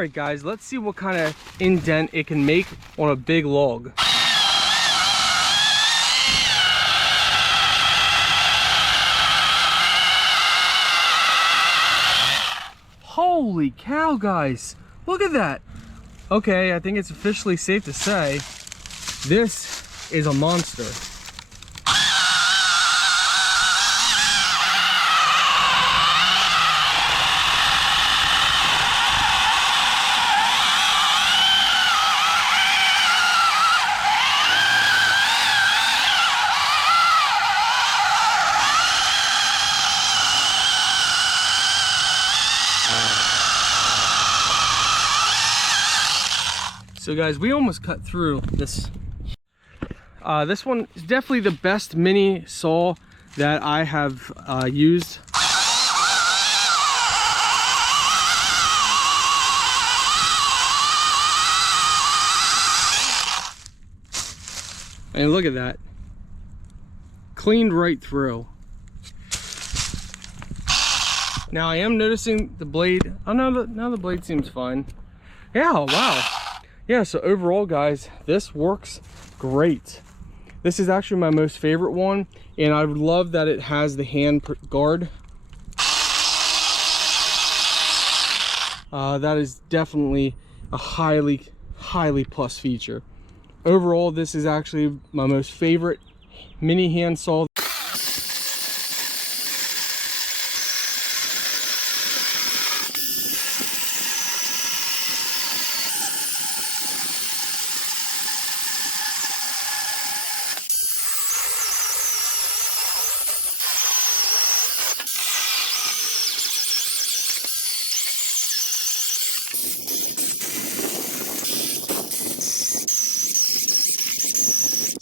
Alright guys, let's see what kind of indent it can make on a big log. Holy cow guys, look at that. Okay, I think it's officially safe to say this is a monster. So guys, we almost cut through this. This one is definitely the best mini saw that I have used. And look at that. Cleaned right through. Now I am noticing the blade. Oh no, now the blade seems fine. Yeah, wow. Yeah, so overall guys, this works great. This is actually my most favorite one, and I love that it has the hand guard. That is definitely a highly plus feature. Overall, this is actually my most favorite mini hand saw.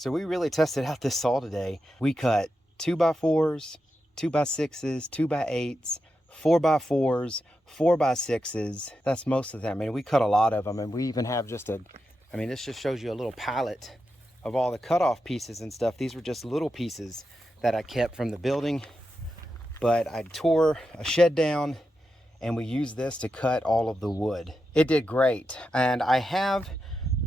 So we really tested out this saw today. We cut 2x4s, 2x6s, 2x8s, 4x4s, 4x6s. That's most of them. I mean, we cut a lot of them, and we even have just a, I mean, this just shows you a little palette of all the cutoff pieces and stuff. These were just little pieces that I kept from the building, but I tore a shed down and we used this to cut all of the wood. It did great. And I have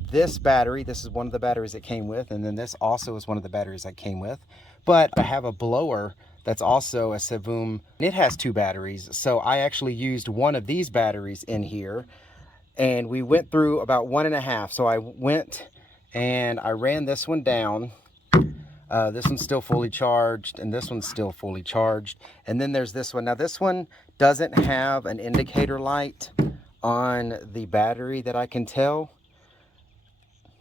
this battery. This is one of the batteries it came with, and then this also is one of the batteries I came with. But I have a blower that's also a Savoom. It has 2 batteries, so I actually used one of these batteries in here, and we went through about 1.5. So I went and I ran this one down. This one's still fully charged, and this one's still fully charged. And then there's this one. Now this one doesn't have an indicator light on the battery that I can tell.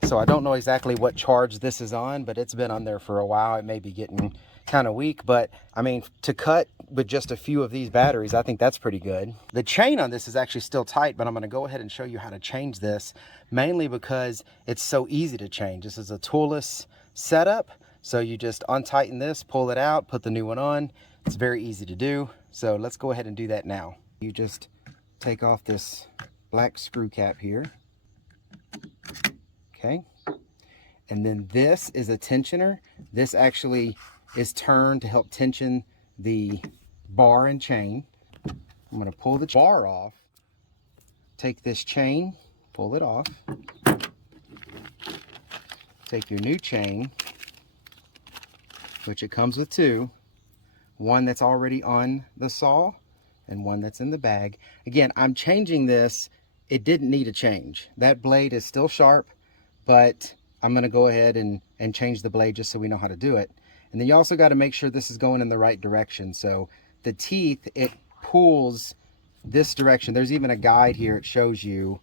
So I don't know exactly what charge this is on, but it's been on there for a while. It may be getting kind of weak, but I mean, to cut with just a few of these batteries, I think that's pretty good. The chain on this is actually still tight, but I'm going to go ahead and show you how to change this, mainly because it's so easy to change. This is a toolless setup, so you just untighten this, pull it out, put the new one on. It's very easy to do, so let's go ahead and do that now. You just take off this black screw cap here. Okay, and then this is a tensioner. This actually is turned to help tension the bar and chain. I'm going to pull the bar off, take this chain, pull it off, take your new chain, which it comes with 2, one that's already on the saw and one that's in the bag. Again, I'm changing this. It didn't need a change. That blade is still sharp, but I'm going to go ahead and change the blade just so we know how to do it. And then you also got to make sure this is going in the right direction. So the teeth, it pulls this direction. There's even a guide here. It shows you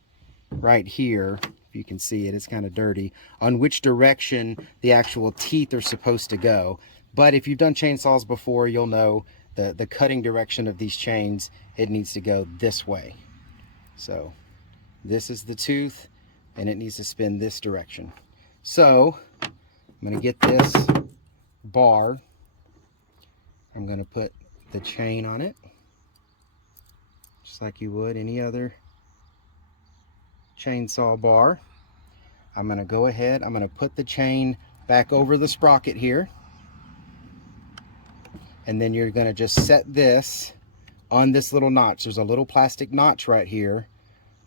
right here, if you can see it, it's kind of dirty, on which direction the actual teeth are supposed to go. But if you've done chainsaws before, you'll know the cutting direction of these chains, it needs to go this way. So this is the tooth, and it needs to spin this direction. So I'm going to get this bar. I'm going to put the chain on it, just like you would any other chainsaw bar. I'm going to go ahead, I'm going to put the chain back over the sprocket here, and then you're going to just set this on this little notch. There's a little plastic notch right here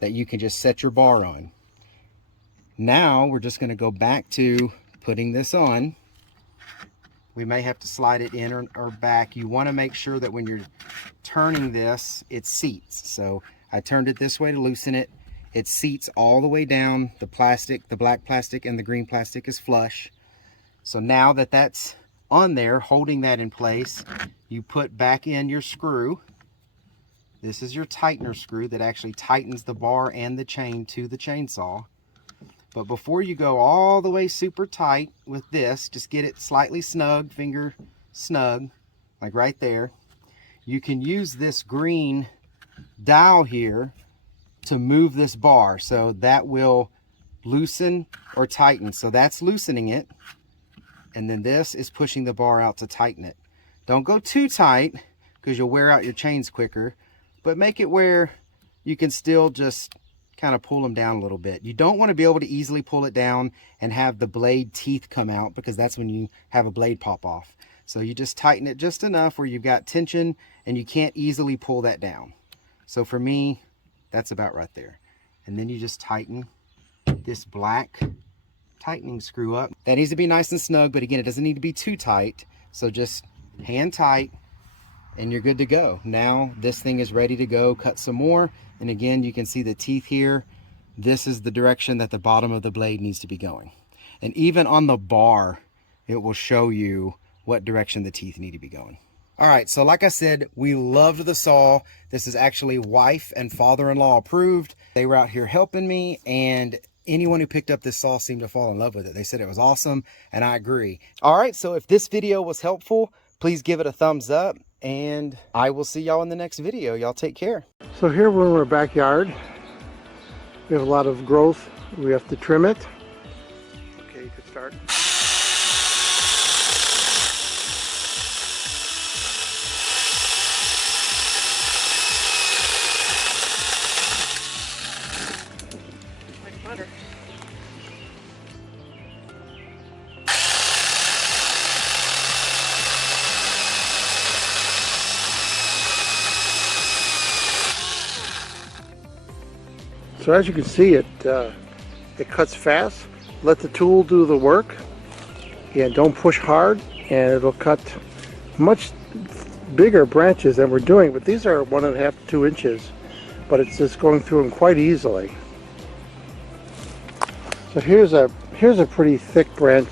that you can just set your bar on. Now we're just going to go back to putting this on. We may have to slide it in or back. You want to make sure that when you're turning this, it seats. So I turned it this way to loosen it. It seats all the way down. The plastic, the black plastic and the green plastic is flush. So now that that's on there, holding that in place, you put back in your screw. This is your tightener screw that actually tightens the bar and the chain to the chainsaw. But before you go all the way super tight with this, just get it slightly snug, finger snug, like right there. You can use this green dial here to move this bar. So that will loosen or tighten. So that's loosening it. And then this is pushing the bar out to tighten it. Don't go too tight because you'll wear out your chains quicker, but make it where you can still just kind of pull them down a little bit. You don't want to be able to easily pull it down and have the blade teeth come out, because that's when you have a blade pop off. So you just tighten it just enough where you've got tension and you can't easily pull that down. So for me, that's about right there. And then you just tighten this black tightening screw up. That needs to be nice and snug, but again, it doesn't need to be too tight. So just hand tight and you're good to go. Now this thing is ready to go. Cut some more. And again, you can see the teeth here. This is the direction that the bottom of the blade needs to be going. And even on the bar, it will show you what direction the teeth need to be going. All right, so like I said, we loved the saw. This is actually wife and father-in-law approved. They were out here helping me, and anyone who picked up this saw seemed to fall in love with it. They said it was awesome, and I agree. All right, so if this video was helpful, please give it a thumbs up, and I will see y'all in the next video. Y'all take care. So here we're in our backyard. We have a lot of growth. We have to trim it. Okay, you can start. Like butter. So as you can see, it cuts fast. Let the tool do the work, and don't push hard, and it'll cut much bigger branches than we're doing. But these are 1.5 to 2 inches, but it's just going through them quite easily. So here's a pretty thick branch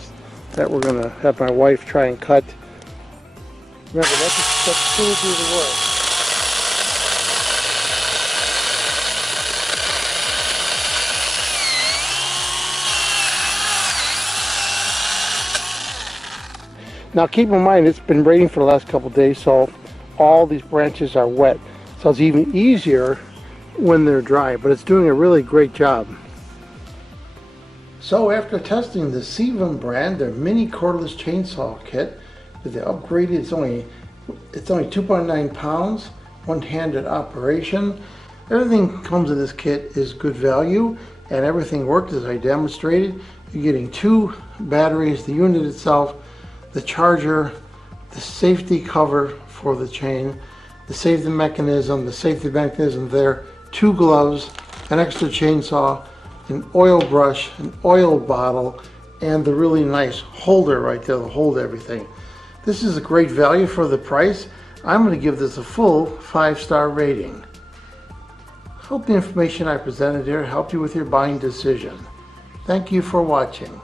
that we're going to have my wife try and cut. Remember, let the tool do the work. Now keep in mind, it's been raining for the last couple of days, so all these branches are wet. So it's even easier when they're dry, but it's doing a really great job. So after testing the Sevum brand, their mini cordless chainsaw kit with the upgraded, it's only 2.9 pounds, one-handed operation. Everything comes in this kit is good value, and everything worked as I demonstrated. You're getting 2 batteries, the unit itself, the charger, the safety cover for the chain, the safety mechanism there, 2 gloves, an extra chainsaw, an oil brush, an oil bottle, and the really nice holder right there to hold everything. This is a great value for the price. I'm going to give this a full 5-star rating. Hope the information I presented here helped you with your buying decision. Thank you for watching.